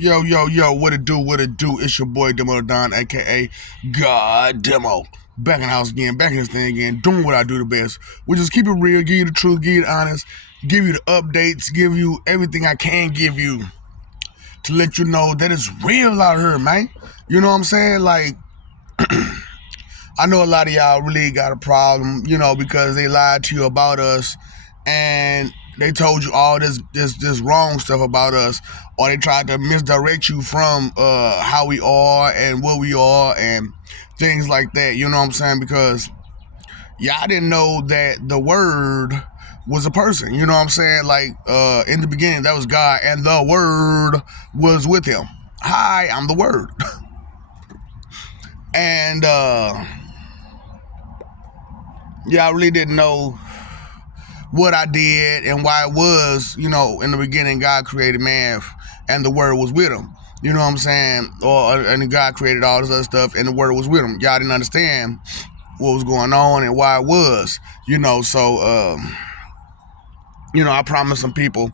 Yo, yo, yo, what it do, what it do? It's your boy Demo Don, aka God Demo. Back in the house again, back in this thing again, doing what I do the best. We just keep it real, give you the truth, give you the honest, give you the updates, give you everything I can give you to let you know that it's real out here, man. You know what I'm saying? Like, I know a lot of y'all really got a problem, because they lied to you about us and they told you all this wrong stuff about us, or they tried to misdirect you from how we are and what we are and things like that. You know what I'm saying? Because y'all didn't know that the word was a person. You know what I'm saying? Like in the beginning, that was God, and the word was with him. Hi, I'm the word. And yeah, I really didn't know what I did and why it was, in the beginning God created man and the word was with him. You know what I'm saying? And God created all this other stuff and the word was with him. Y'all didn't understand what was going on and why it was, so I promised some people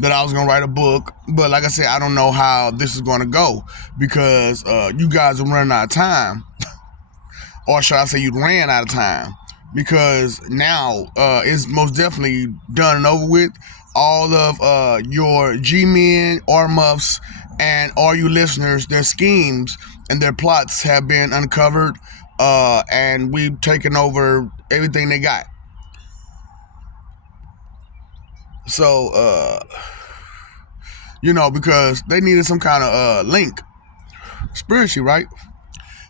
that I was gonna write a book, but like I said, I don't know how this is gonna go because you guys are running out of time. Or should I say you ran out of time? Because now it's most definitely done and over with. All of your G-men, R-muffs, and all you listeners, their schemes and their plots have been uncovered, and we've taken over everything they got. So, because they needed some kind of link spiritually, right?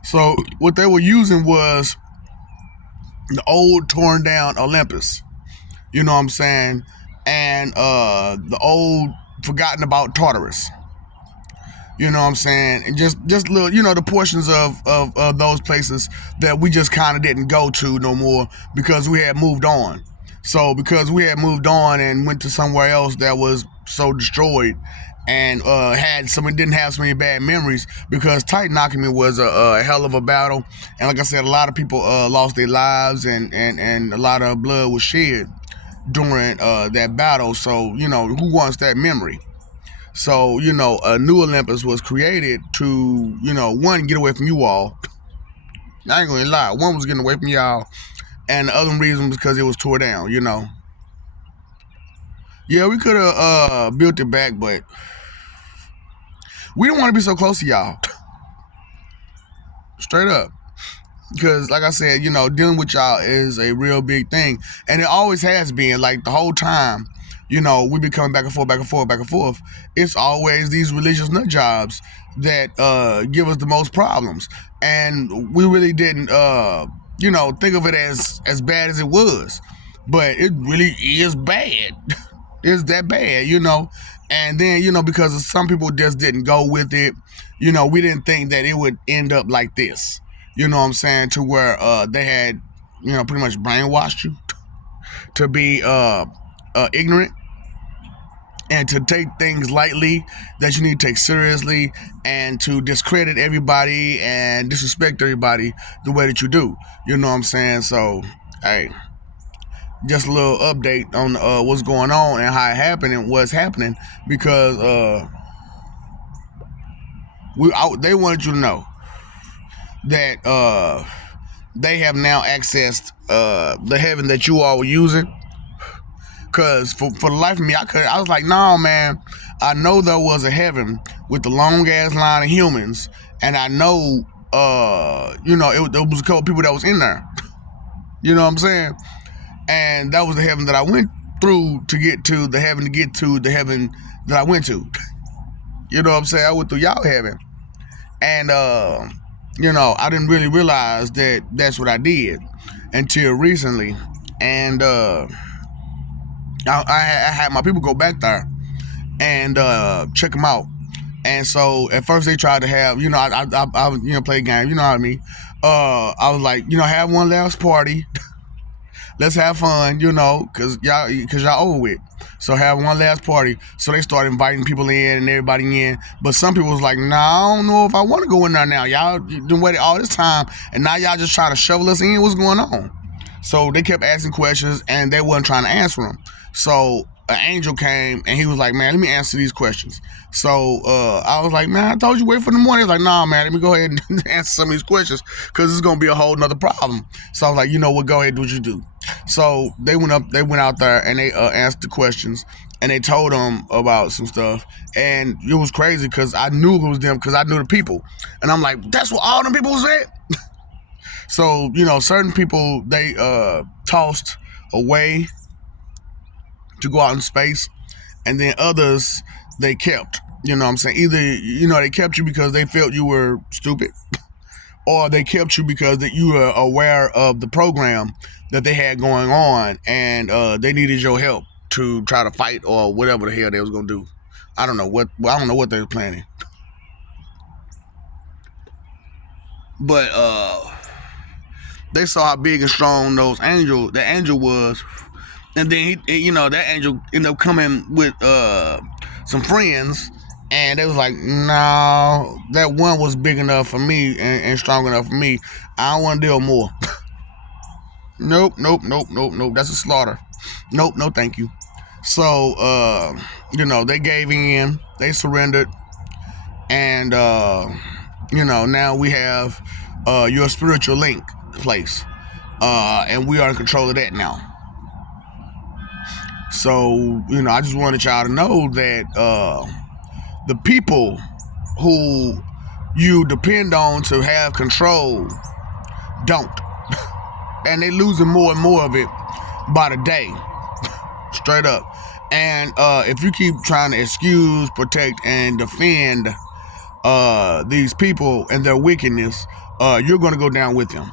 So what they were using was the old torn down Olympus. You know what I'm saying? And the old forgotten about Tartarus. You know what I'm saying? And just little, the portions of those places that we just kind of didn't go to no more because we had moved on. So because we had moved on and went to somewhere else that was so destroyed and didn't have so many bad memories, because Titan Alchemy was a hell of a battle. And like I said, a lot of people lost their lives and a lot of blood was shed during that battle. So, who wants that memory? So, a new Olympus was created to, one, get away from you all. I ain't gonna lie. One was getting away from y'all, and the other reason was because it was tore down, Yeah, we could have built it back, but we don't want to be so close to y'all. Straight up. Because, like I said, dealing with y'all is a real big thing. And it always has been, like, the whole time. We be coming back and forth, back and forth, back and forth. It's always these religious nut jobs that give us the most problems. And we really didn't, think of it as bad as it was. But it really is bad. It's that bad, And then, because some people just didn't go with it, we didn't think that it would end up like this. You know what I'm saying? To where they had, pretty much brainwashed you to be ignorant and to take things lightly that you need to take seriously, and to discredit everybody and disrespect everybody the way that you do. You know what I'm saying? So, hey, just a little update on what's going on and how it happened and what's happening, because they wanted you to know that they have now accessed the heaven that you all were using. Because for the life of me, I was like, no, man, I know there was a heaven with the long ass line of humans, and I know there was a couple people that was in there. You know what I'm saying? And that was the heaven that I went through to get to the heaven that I went to. You know what I'm saying? I went through y'all heaven. And, I didn't really realize that that's what I did until recently. And I had my people go back there and check them out. And so at first they tried to have, I play games, you know what I mean? I was like, have one last party. Let's have fun, because y'all over with. So have one last party. So they started inviting people in and everybody in. But some people was like, nah, I don't know if I want to go in there now. Y'all been waiting all this time, and now y'all just trying to shovel us in. What's going on? So they kept asking questions, and they wasn't trying to answer them. So an angel came and he was like, man, let me answer these questions. So I was like, man, I told you wait for the morning. He was like, nah, man, let me go ahead and answer some of these questions because it's gonna be a whole nother problem. So I was like, you know what, go ahead, do what you do. So they went out there and they answered the questions and they told them about some stuff. And it was crazy because I knew it was them because I knew the people. And I'm like, that's what all them people said? So, certain people, they tossed away to go out in space, and then others they kept. You know what I'm saying? Either, they kept you because they felt you were stupid, or they kept you because that you were aware of the program that they had going on, and they needed your help to try to fight or whatever the hell they was gonna do. I don't know what they were planning. But they saw how big and strong that angel was, and then that angel ended up coming with some friends, and they was like, no, that one was big enough for me and strong enough for me. I don't want to deal more. Nope. That's a slaughter. Nope, no thank you. So they gave in, they surrendered, and now we have your spiritual link place, and we are in control of that now. So I just wanted y'all to know that the people who you depend on to have control don't, and they losing more and more of it by the day, straight up. And if you keep trying to excuse, protect, and defend these people and their wickedness, you're going to go down with them,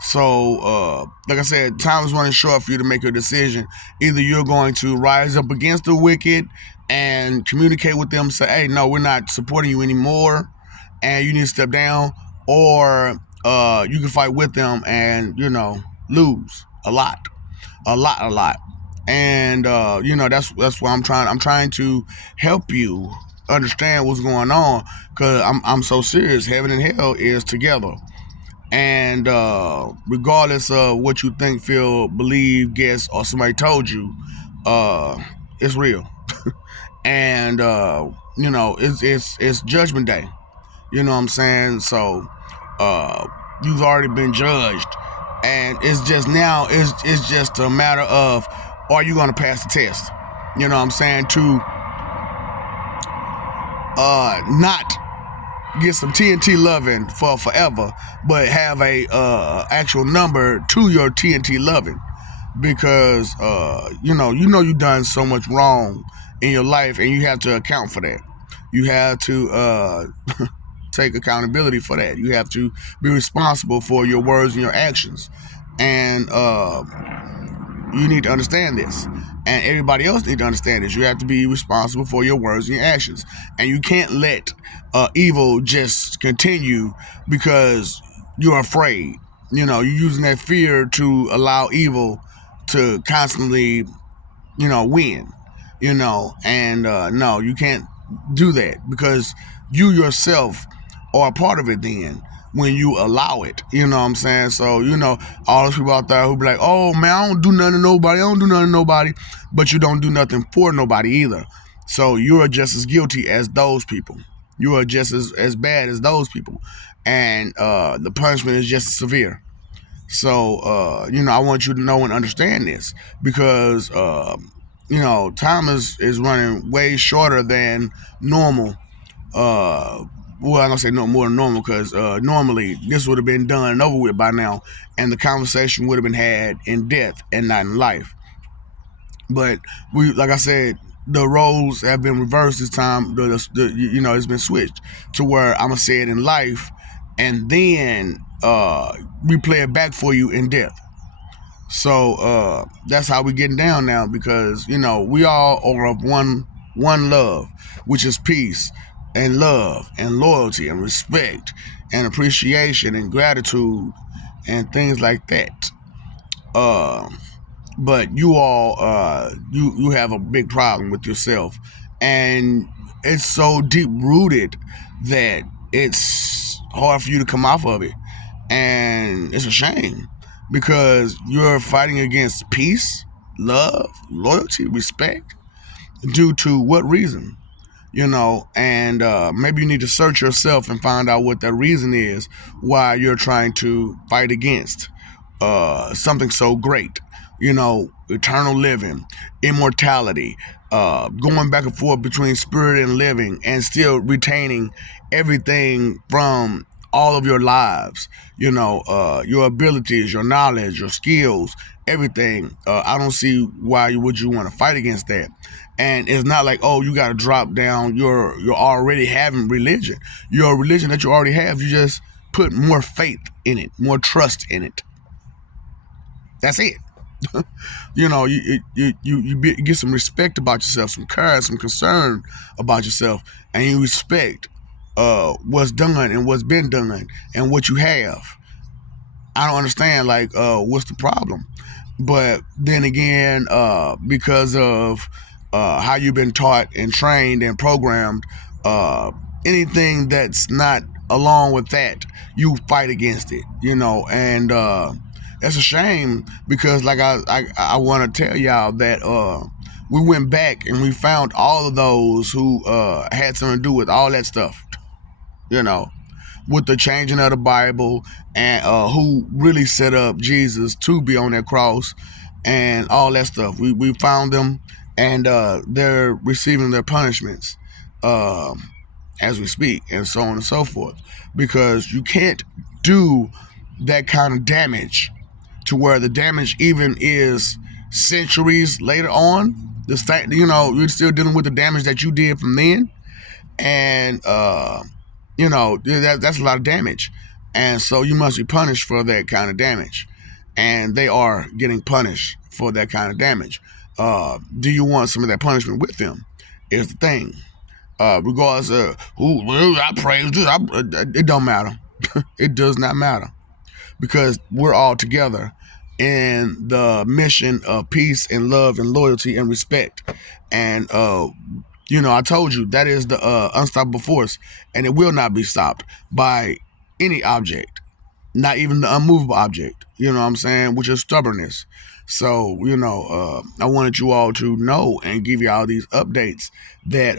So, like I said, time is running short for you to make your decision. Either you're going to rise up against the wicked and communicate with them, say, hey, no, we're not supporting you anymore, and you need to step down, or you can fight with them and, lose a lot. And, that's why I'm trying to help you understand what's going on, because I'm so serious. Heaven and hell is together. And regardless of what you think, feel, believe, guess, or somebody told you, it's real. And it's Judgment Day. You know what I'm saying? So you've already been judged, and it's just now it's just a matter of, are you going to pass the test? You know what I'm saying? To not get some TNT loving for forever, but have a actual number to your TNT loving, because you've done so much wrong in your life, and you have to account for that. You have to take accountability for that. You have to be responsible for your words and your actions, and you need to understand this, and everybody else need to understand this. You have to be responsible for your words and your actions, and you can't let evil just continue because you're afraid. You're using that fear to allow evil to constantly, win. And no, you can't do that, because you yourself are a part of it then when you allow it. You know what I'm saying? So, all those people out there who be like, oh man, I don't do nothing to nobody, but you don't do nothing for nobody either. So you're just as guilty as those people. You are just as bad as those people. And the punishment is just as severe. So, I want you to know and understand this, because, time is running way shorter than normal. Well, I'm gonna say no more than normal, because normally this would have been done and over with by now, and the conversation would have been had in death and not in life. But like I said, the roles have been reversed this time. It's been switched to where I'm gonna say it in life, and then replay it back for you in death. So that's how we're getting down now, because we all are of one love, which is peace and love and loyalty and respect and appreciation and gratitude and things like that. But you all, you have a big problem with yourself, and it's so deep rooted that it's hard for you to come off of it, and it's a shame, because you're fighting against peace love, loyalty, respect. Due to what reason? And maybe you need to search yourself and find out what that reason is why you're trying to fight against something so great. Eternal living, immortality, going back and forth between spirit and living, and still retaining everything from all of your lives. Your abilities, your knowledge, your skills, everything. I don't see why would you want to fight against that. And it's not like, oh, you got to drop down your already having religion. Your religion that you already have, you just put more faith in it, more trust in it. That's it. You get some respect about yourself, some courage, some concern about yourself, and you respect what's done and what's been done and what you have. I don't understand, like, what's the problem? But then again, because of how you've been taught and trained and programmed, anything that's not along with that, you fight against it, and that's a shame, because like I want to tell y'all that we went back and we found all of those who had something to do with all that stuff, you know, with the changing of the Bible, and who really set up Jesus to be on that cross and all that stuff. We found them, and they're receiving their punishments as we speak, and so on and so forth, because you can't do that kind of damage to where the damage even is centuries later on. The fact, you're still dealing with the damage that you did from then, and that's a lot of damage, and so you must be punished for that kind of damage, and they are getting punished for that kind of damage. Do you want some of that punishment with them? Is the thing. Regardless of I praise this, it don't matter. It does not matter, because we're all together in the mission of peace and love and loyalty and respect. And I told you that is the unstoppable force, and it will not be stopped by any object, not even the unmovable object. You know what I'm saying? Which is stubbornness. So I wanted you all to know and give you all these updates that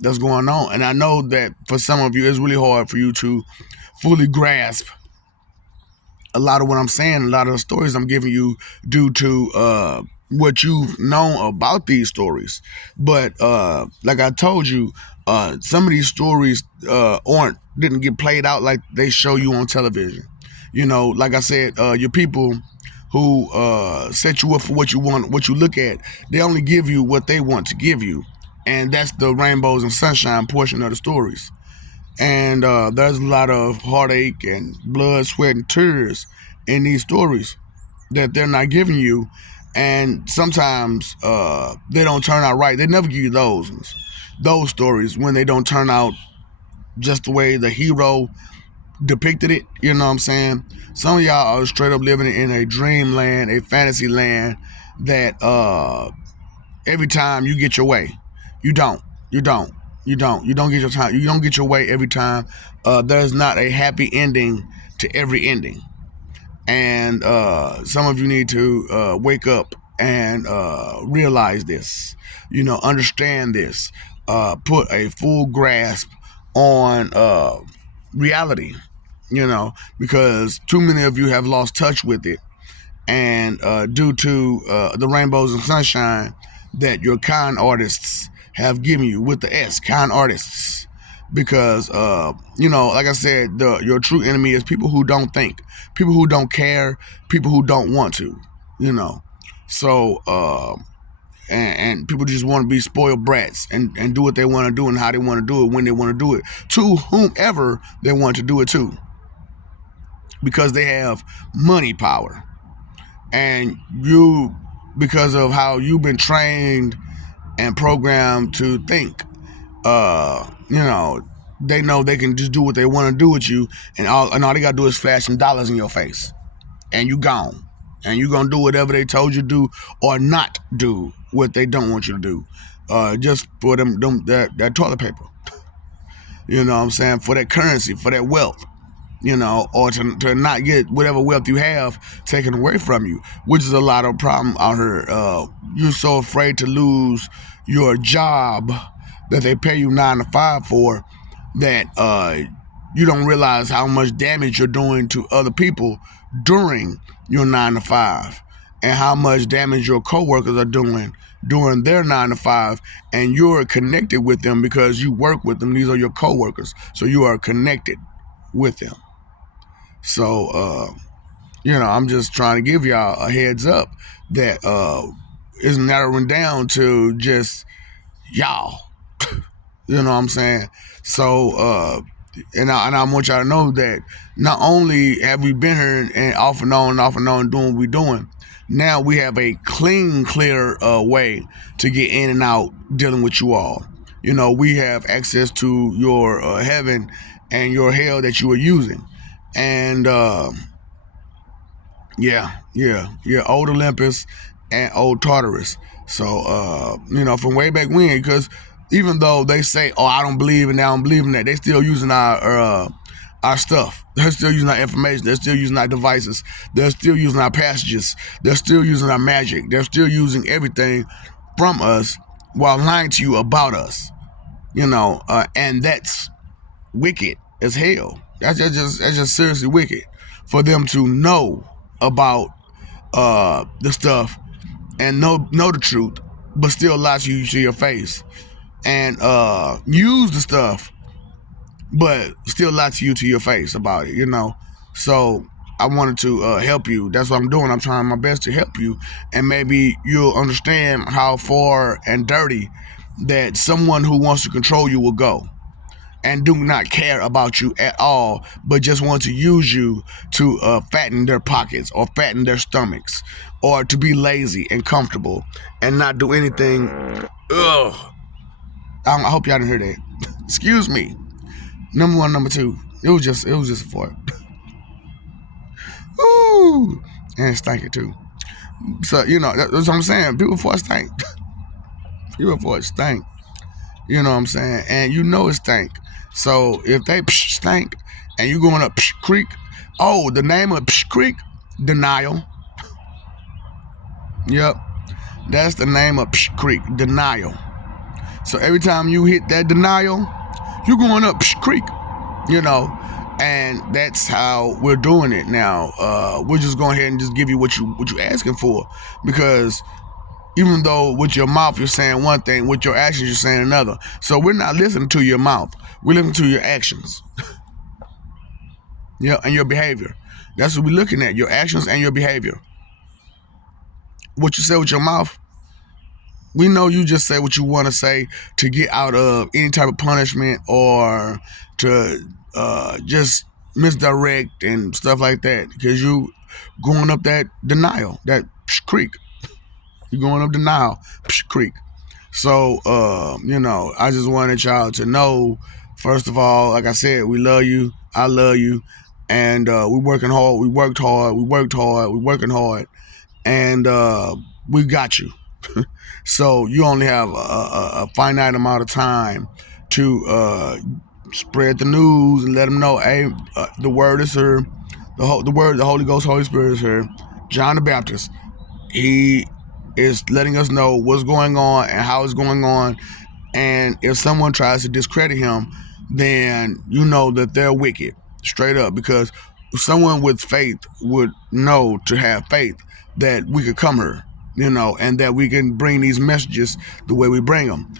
that's going on. And I know that for some of you, it's really hard for you to fully grasp a lot of what I'm saying, a lot of the stories I'm giving you, due to what you've known about these stories. But like I told you, some of these stories didn't get played out like they show you on television. Like I said, your people who set you up for what you want, what you look at, they only give you what they want to give you, and that's the rainbows and sunshine portion of the stories. And there's a lot of heartache and blood, sweat, and tears in these stories that they're not giving you. And sometimes they don't turn out right. They never give you those stories when they don't turn out just the way the hero depicted it. You know what I'm saying? Some of y'all are straight up living in a dreamland, a fantasy land that every time you get your way, you don't get your time. You don't get your way every time. There's not a happy ending to every ending, and some of you need to wake up and realize this. Understand this. Put a full grasp on reality. Because too many of you have lost touch with it, and due to the rainbows and sunshine that your kind artists have given you, with the S, kind artists. Because like I said, your true enemy is people who don't think, people who don't care, people who don't want to. So and people just want to be spoiled brats and do what they want to do and how they want to do it when they want to do it to whomever they want to do it to, because they have money power. And you, because of how you've been trained and programmed to think, they know they can just do what they want to do with you, and all they gotta do is flash some dollars in your face, and you gone, and you gonna do whatever they told you to do, or not do what they don't want you to do, just for that toilet paper. You know what I'm saying? For that currency, for that wealth. or to not get whatever wealth you have taken away from you, which is a lot of problem out here. You're so afraid to lose your job that they pay you 9 to 5 for that you don't realize how much damage you're doing to other people during your 9 to 5, and how much damage your coworkers are doing during their 9 to 5, and you're connected with them because you work with them. These are your coworkers, so you are connected with them. So, I'm just trying to give y'all a heads up that it's narrowing down to just y'all. You know what I'm saying? So, and I want y'all to know that not only have we been here and off and on doing what we're doing, now we have a clear way to get in and out dealing with you all. We have access to your heaven and your hell that you are using. And old Olympus and old Tartarus. So from way back when, because even though they say, "Oh, I don't believe and I don't believe in that," they still using our stuff. They're still using our information. They're still using our devices. They're still using our passages. They're still using our magic. They're still using everything from us while lying to you about us. And that's wicked as hell. That's just seriously wicked for them to know about the stuff and know the truth, but still lie to you to your face, and use the stuff, but still lie to you to your face about it. So I wanted to help you. That's what I'm doing. I'm trying my best to help you, and maybe you'll understand how far and dirty that someone who wants to control you will go, and do not care about you at all, but just want to use you to fatten their pockets or fatten their stomachs, or to be lazy and comfortable and not do anything. Ugh. I hope y'all didn't hear that. Excuse me. Number one, number two. It was just a fart. Ooh, and it's stinking too. So that's what I'm saying. People fart stink. People fart stink. You know what I'm saying? And it stink. So if they stink and you going up creek, the name of creek, denial. Yep, that's the name of creek, denial. So every time you hit that denial, you're going up creek, and that's how we're doing it now. We're just going ahead and just give you what you're asking for, because even though with your mouth you're saying one thing, with your actions you're saying another. So we're not listening to your mouth. We're listening to your actions. And your behavior. That's what we're looking at, your actions and your behavior. What you say with your mouth, we know you just say what you want to say to get out of any type of punishment, or to just misdirect and stuff like that, because you going up that denial, that creek. You're going up denial creek. So, I just wanted y'all to know, first of all, like I said, we love you. I love you. And we're working hard. We worked hard. We're working hard. And we got you. So you only have a finite amount of time to spread the news and let them know, hey, the word is here. The Holy Ghost, Holy Spirit is here. John the Baptist, he is letting us know what's going on and how it's going on. And if someone tries to discredit him, then you know that they're wicked, straight up, because someone with faith would know to have faith that we could come here, and that we can bring these messages the way we bring them.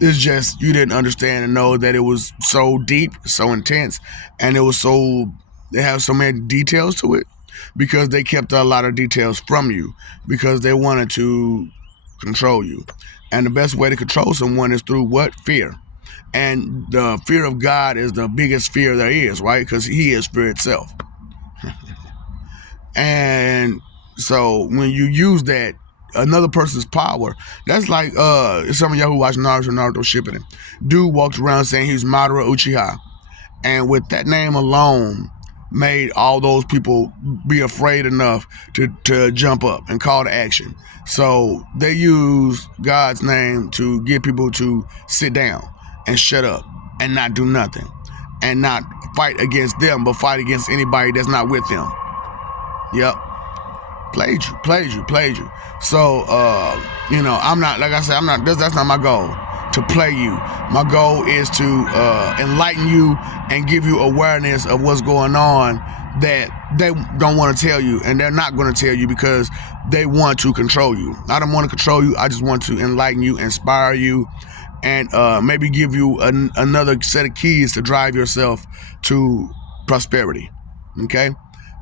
It's just you didn't understand and know that it was so deep, so intense, and they have so many details to it, because they kept a lot of details from you, because they wanted to control you. And the best way to control someone is through what? Fear. And the fear of God is the biggest fear there is, right? Because he is fear itself. And so when you use that, another person's power, that's like some of y'all who watch Naruto Shippuden. Dude walked around saying he's Madara Uchiha. And with that name alone, made all those people be afraid enough to jump up and call to action. So they use God's name to get people to sit down and shut up and not do nothing, and not fight against them, but fight against anybody that's not with them. Yep. Played you. So, I'm not, like I said, that's not my goal, to play you. My goal is to enlighten you and give you awareness of what's going on that they don't want to tell you, and they're not going to tell you because they want to control you. I don't want to control you. I just want to enlighten you, inspire you, and maybe give you another set of keys to drive yourself to prosperity. Okay?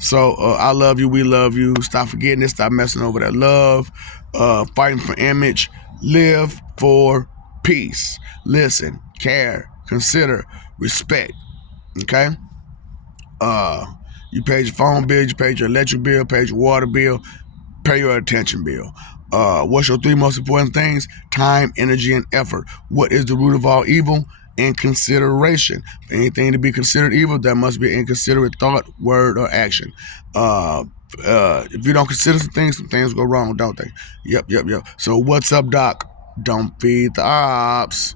So I love you. We love you. Stop forgetting it. Stop messing over that love. Fighting for image. Live for peace. Listen, care, consider, respect. Okay? You paid your phone bill, you paid your electric bill, paid your water bill, pay your attention bill. What's your 3 most important things? Time, energy, and effort. What is the root of all evil? Inconsideration. For anything to be considered evil, there must be inconsiderate thought, word, or action. If you don't consider some things go wrong, don't they? Yep. So what's up, Doc? Don't feed the ops.